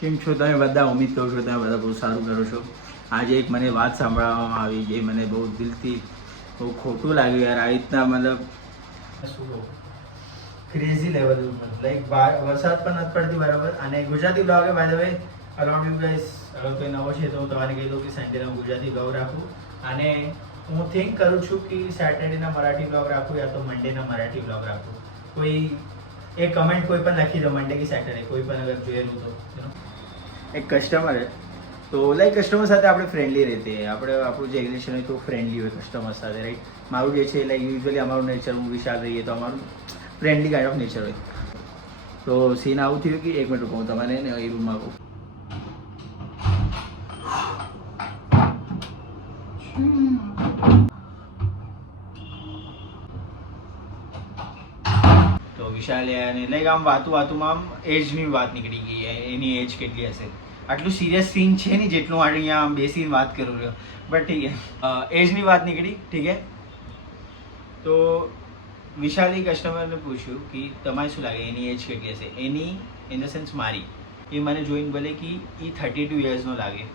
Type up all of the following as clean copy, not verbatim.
કેમ છો તમે બધા? ઉમ્મીદ કરું છું તમે બધા બહુ સારું કરો છો. આજે એક મને વાત સાંભળવામાં આવી જે મને બહુ દિલથી બહુ ખોટું લાગ્યું યાર. આ રીતના મતલબ શું ક્રેઝી લેવલ લાઈક વરસાદ પણ નથી પડતી બરાબર. અને Gujarati blog by the way around you guys. અગર કોઈ નવો છે તો હું તમારે કહી દઉં કે સન્ડેના ગુજરાતી બ્લોગ રાખું. અને હું થિંક કરું છું કે સેટરડેના મરાઠી બ્લોગ રાખું યા તો મંડેના મરાઠી બ્લોગ રાખું. કોઈ એક કમેન્ટ કોઈ પણ લખી દો મંડે કે સેટરડે, કોઈ પણ અગર જોયેલું તો એક કસ્ટમર હે તો લાઈક કસ્ટમર સાથે આપણે ફ્રેન્ડલી રહેતે આપણે આપણું જે રિલેશન હોય તો ફ્રેન્ડલી હોય કસ્ટમર સાથે, રાઈટ. મારું જે છે લાઈક યુઝ્યુઅલી અમારું નેચર, હું વિશાલ રહીએ તો અમારું ફ્રેન્ડલી કાઇન્ડ ઓફ નેચર હોય. તો સીન આવું થયું કે એક મિનિટ કહું તમારે ને એ રૂમમાં કહું. તો વિશાલે અને લાઈક આમ વાતુમાં આમ એજની વાત નીકળી ગઈ. એની એજ કેટલી હશે? આટલું સિરિયસ સીન છે નહીં જેટલું મારે અહીંયા આમ બેસીને વાત કરું રહ્યો. બટ ઠીક છે, એજની વાત નીકળી, ઠીક છે. તો વિશાલે કસ્ટમરને પૂછ્યું કે તમારે શું લાગે એની એજ કેટલી હશે? એની ઇન ધ સેન્સ મારી, એ મને જોઈને બોલે કે એ 32 યર્સનો લાગે.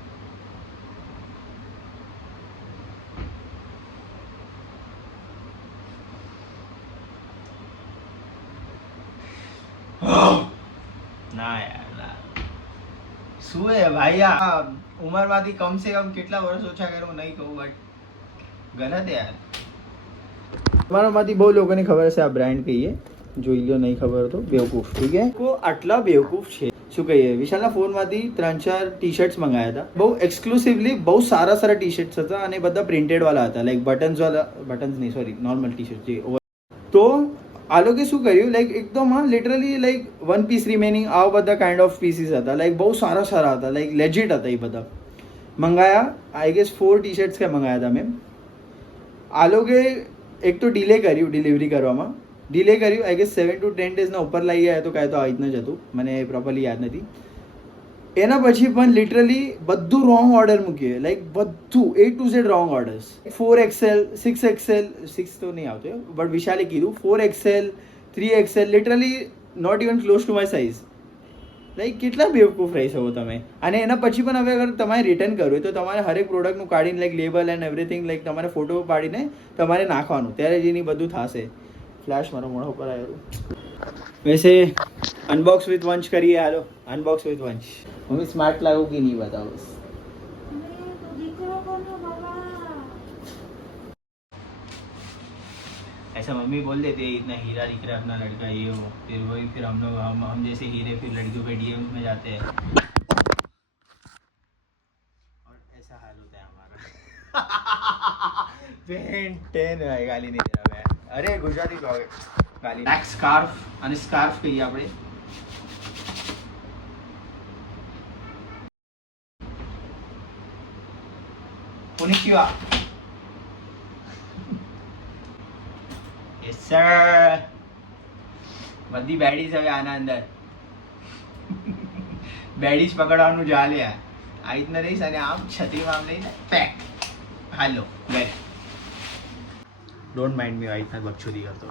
ના યાર ના, શું હે ભાઈ? આ ઉંમરમાંથી કમ સે કમ કેટલા વર્ષ ઓછા કર્યું નહીં કહું, બટ ગલત યાર. તમારામાંથી બહુ લોકોને ખબર હશે આ બ્રાન્ડ કહીએ, જોઈ લો. નહીં ખબર તો બેવકૂફ, ઠીક છે. કો આટલા બેવકૂફ છે શું કહીએ. વિશાલના ફોનમાંથી 3-4 ટી શર્ટ્સ મંગાવ્યા હતા. બહુ એક્સક્લુસિવલી બહુ સારા ટી શર્ટ્સ હતા અને બધા પ્રિન્ટેડ વાળા હતા. લાઈક બટન્સ નહીં, સોરી, નોર્મલ ટી શર્ટ જે. તો આ લોકોએ શું કર્યું, લાઈક એકદમ લિટરલી લાઈક 1 પીસ રિમેનિંગ આવા બધા કાઇન્ડ ઓફ પીસીસ હતા. લાઈક બહુ સારા હતા, લાઈક લેજિટ હતા. એ બધા મંગાયા. આઈ ગેસ 4 ટી શર્ટ્સ કે મંગાયા હતા મેં. આ લોકોએ એક તો ડિલે કર્યું ડિલિવરી કરવામાં. ડિલે કર્યું આઈ ગેસ 7 to 10 ડેઝના ઉપર લઈ ગયા તો કાંઈ તો આ રીતના જ હતું, મને પ્રોપરલી યાદ નથી. એના પછી પણ લિટરલી બધું રોંગ ઓર્ડર મૂકીએ, લાઈક બધું A to Z wrong orders. 4XL, 6XL, 6 તો નહીં આવતો બટ વિશાલે કીધું 4XL, 3XL, literally not even close to my size. Like કેટલા બેવકૂફ રહી શકો તમે. અને એના પછી પણ હવે અગર તમારે રિટર્ન કરવું હોય તો તમારે હરેક પ્રોડક્ટનું કાઢીને like label and everything like તમારે ફોટો પાડીને તમારે નાખવાનું, ત્યારે જ એની બધું થશે. ફ્લેશ મારો મોઢા ઉપર આવ્યો. વૈસે અનબોક્સ વિથ વંશ કરીએ. હાલો અનબોક્સ વિથ વંશ. મમ્મી સ્માર્ટ લાગુ કે નહીં બતાવો. ऐसा मम्मी बोल देते हैं इतना हीरा दिख रहा है अपना लड़का ये हो, फिर वही फिर हम लोग हम जैसे हीरे फिर लड़कियों पे डीएम्स में जाते हैं और ऐसा हाल होता है हमारा. पेन गाली नहीं दे रहा मैं. अरे गुजराती तो ગાલી. બ્લેક સ્કાર્ફ, અને સ્કાર્ફ કહીએ આપણે. કોનિચિવા. Yes sir. બધી બેડીઝ હવે આના અંદર. બેડીઝ પકડવાનું ચાલે. આ રીતના રહીશ અને આમ છત્રીમાં આમ લઈને પેક. હાલો બેક. ડોન્ટ માઇન્ડ મી, આ રીતના બકચોદી કરતો.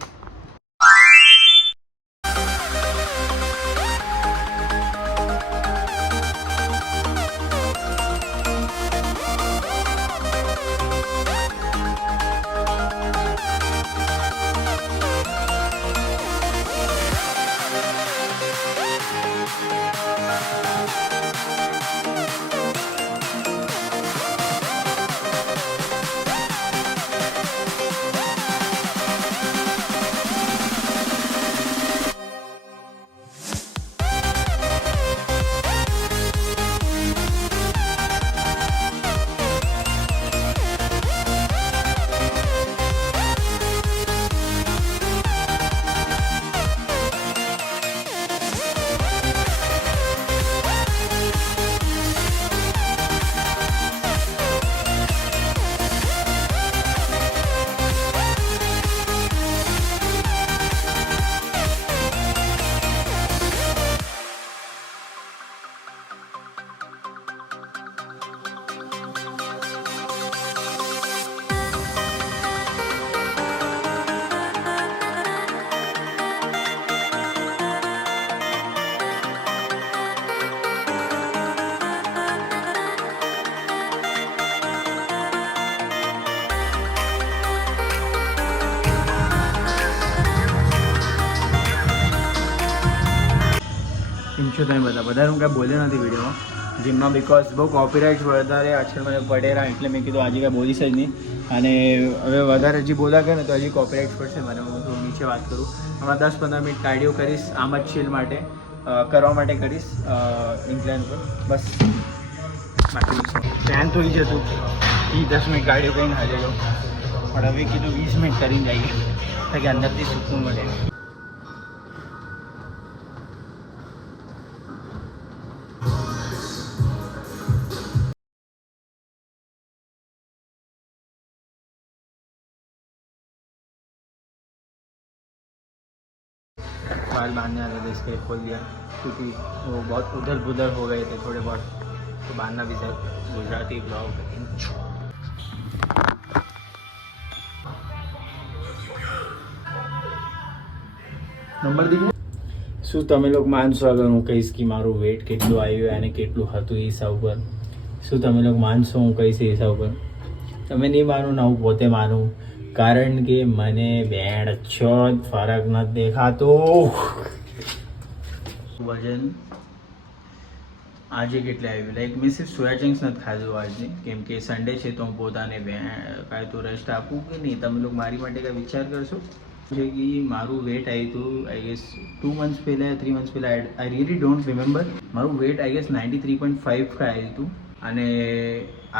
હતા. વધારે હું કાંઈ બોલ્યો નથી વિડીયોમાં જીમમાં, બિકોઝ બહુ કોપીરાઇટ વધારે અક્ષર મને પડેલા, એટલે મેં કીધું આજે કાંઈ બોલીશ જ નહીં. અને હવે વધારે હજી બોલા કરે ને તો હજી કોપીરાઇટ પડશે મને. હું તો નીચે વાત કરું, હમણાં 10-15 મિનિટ કાર્ડિયો કરીશ, આમ જ ચીલ માટે કરવા માટે કરીશ ઇન્ક્લાઇન પર, બસ. બાકી ફેન તો જ હતું એ 10 મિનિટ કાર્ડિયો કરીને હાલી ગયો, પણ હવે કીધું 20 મિનિટ કરીને જઈએ કે અંદરથી સુકૂન મળે. बाल बांधने वाले थे, इसके खोल दिया क्योंकि वो बहुत उधर पुधर हो गए थे थोड़े बहुत, तो बांधना भी सर. गुजराती ब्लॉग નંબર દીધું. શું તમે લોકો માનશો અગર હું કહીશ કે મારું વેટ કેટલું આવ્યું અને કેટલું હતું એ હિસાબ પર? શું તમે લોકો માનશો હું કહીશ એ હિસાબ પર? તમે નહીં માનું ને હું પોતે માનું, કારણ કે મને બેડ છો ફરક નથી દેખાતો. વજન આજે કેટલે આવ્યું, લાઈક મેં સિર્ફ સોયા ચંક્સ નથી ખાધું આજે, કેમ કે સન્ડે છે તો હું પોતાને કાંઈ તો રેસ્ટ આપું કે નહીં. તમે લોકો મારી માટે કાંઈ વિચાર કરશો? છે કે મારું વેટ આવ્યું હતું આઈ ગેસ 2 મંથ્સ પહેલાં 3 મંથ્સ પહેલાં, આઈ રિયલી ડોન્ટ રિમેમ્બર. મારું વેટ આઈ ગેસ 93.5 का આવ્યું હતું, અને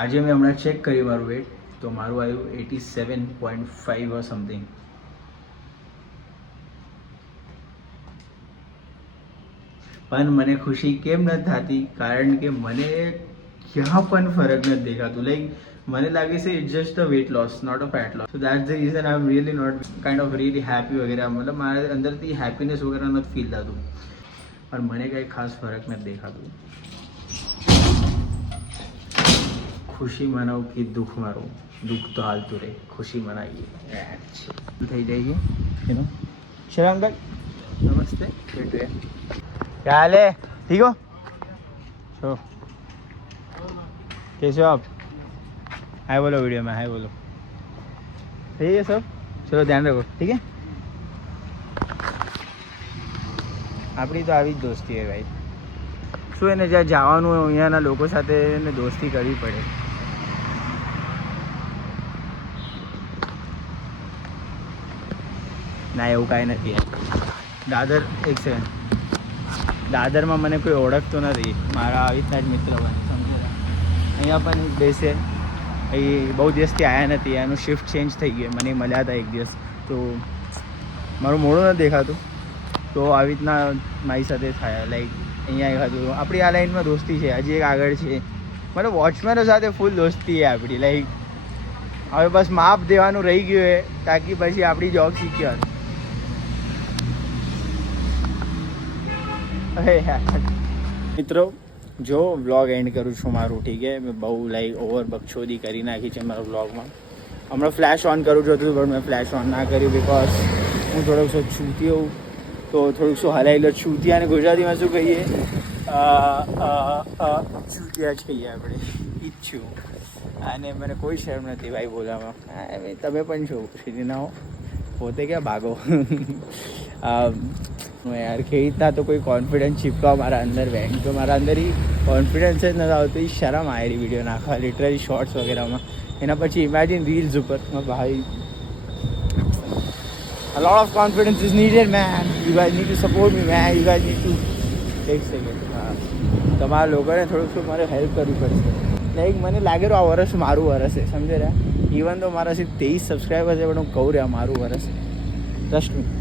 આજે મેં હમણાં ચેક કર્યું મારું વેટ, તો મારું આવ્યું 87.5 ઓર સમથિંગ. પણ મને ખુશી કેમ નથી થતી? કારણ કે મને ક્યાં પણ ફરક નથી દેખાતું. લાઈક મને લાગે છે it's just a weight loss, not a fat loss. So that's the reason I am really not kind of really happy વગેરે. મતલબ મારા અંદરથી હેપીનેસ વગેરે નથી ફીલ થતું, પણ મને કંઈ ખાસ ફરક નથી દેખાતું. ખુશી મનાવું કે દુઃખ મારું? દુઃખ તો હાલતું રહે, ખુશી મનાવીએ થઈ જાય એનું. चलो अंकल नमस्ते, बैठिए. क्या हाल है? ठीक हो? तो कैसे हो आप? हाय बोलो वीडियो में, हाय बोलो. सही है सब? चलो ध्यान रखो, ठीक है? આપણી તો આવી જ દોસ્તી હોય ભાઈ. શું એને જ્યાં જવાનું હોય અહીંયાના લોકો સાથે એને દોસ્તી કરવી પડે. ના એવું કાંઈ નથી. દાદર એક સેકન્ડ, દાદરમાં મને કોઈ ઓળખતો નથી, મારા આવી રીતના જ મિત્ર બને, સમજેલા. અહીંયા પણ એક બેસે, અહીં બહુ દિવસથી આવ્યા નથી, એનું શિફ્ટ ચેન્જ થઈ ગયું. મને મળ્યા હતા એક દિવસ, તો મારું મોઢું નથી દેખાતું, તો આવી રીતના મારી સાથે થાય. લાઈક અહીંયા આવ્યું હતું. આપણી આ લાઈનમાં દોસ્તી છે. હજી એક આગળ છે, મતલબ વોચમેનો સાથે ફૂલ દોસ્તી છે આપણી. લાઈક હવે બસ માપ દેવાનું રહી ગયું છે, તાકી પછી આપણી જોબ સિક્યોર. મિત્રો જો વ્લોગ એન્ડ કરું છું મારું, ઠીક છે? મેં બહુ લાઈક ઓવર બકચોદી કરી નાખી છે મારા વ્લોગમાં. હમણાં ફ્લેશ ઓન કરું છું પણ મેં ફ્લેશ ઓન ના કર્યું, બિકોઝ હું થોડોક સો છૂતી હોઉં, તો થોડુંક શું હલાયેલો છૂતિયાને ગુજરાતીમાં શું કહીએ? છૂતિયા જ કહીએ આપણે. ઈ જ છું, અને મને કોઈ શરમ નથી ભાઈ બોલવામાં. તમે પણ છો, સીધી ના હો, પોતે ક્યાં ભાગો. યાર કઈ રીતના તો કોઈ કોન્ફિડન્સ ચીપકાવ મારા અંદર બેન, તો મારા અંદર એ કોન્ફિડન્સ જ નથી આવતું. એ શરમ આવેલી વિડીયો નાખવા, લિટરલી શોર્ટ્સ વગેરેમાં. એના પછી ઇમેજિન રીલ્સ ઉપર, ભાઈ a lot of confidence is needed man, you guys need to support me man, you guys need to take second. તમારા લોકોને થોડુંક શું મારે હેલ્પ કરવી પડશે. લાઈક મને લાગેલું આ વર્ષ મારું વર્ષ છે, સમજે રહ્યા. ઇવન તો મારા સિર્ફ 23 સબસ્ક્રાઈબર છે, પણ હું કહું રહ્યા મારું વર્ષ, ટ્રસ્ટ મી.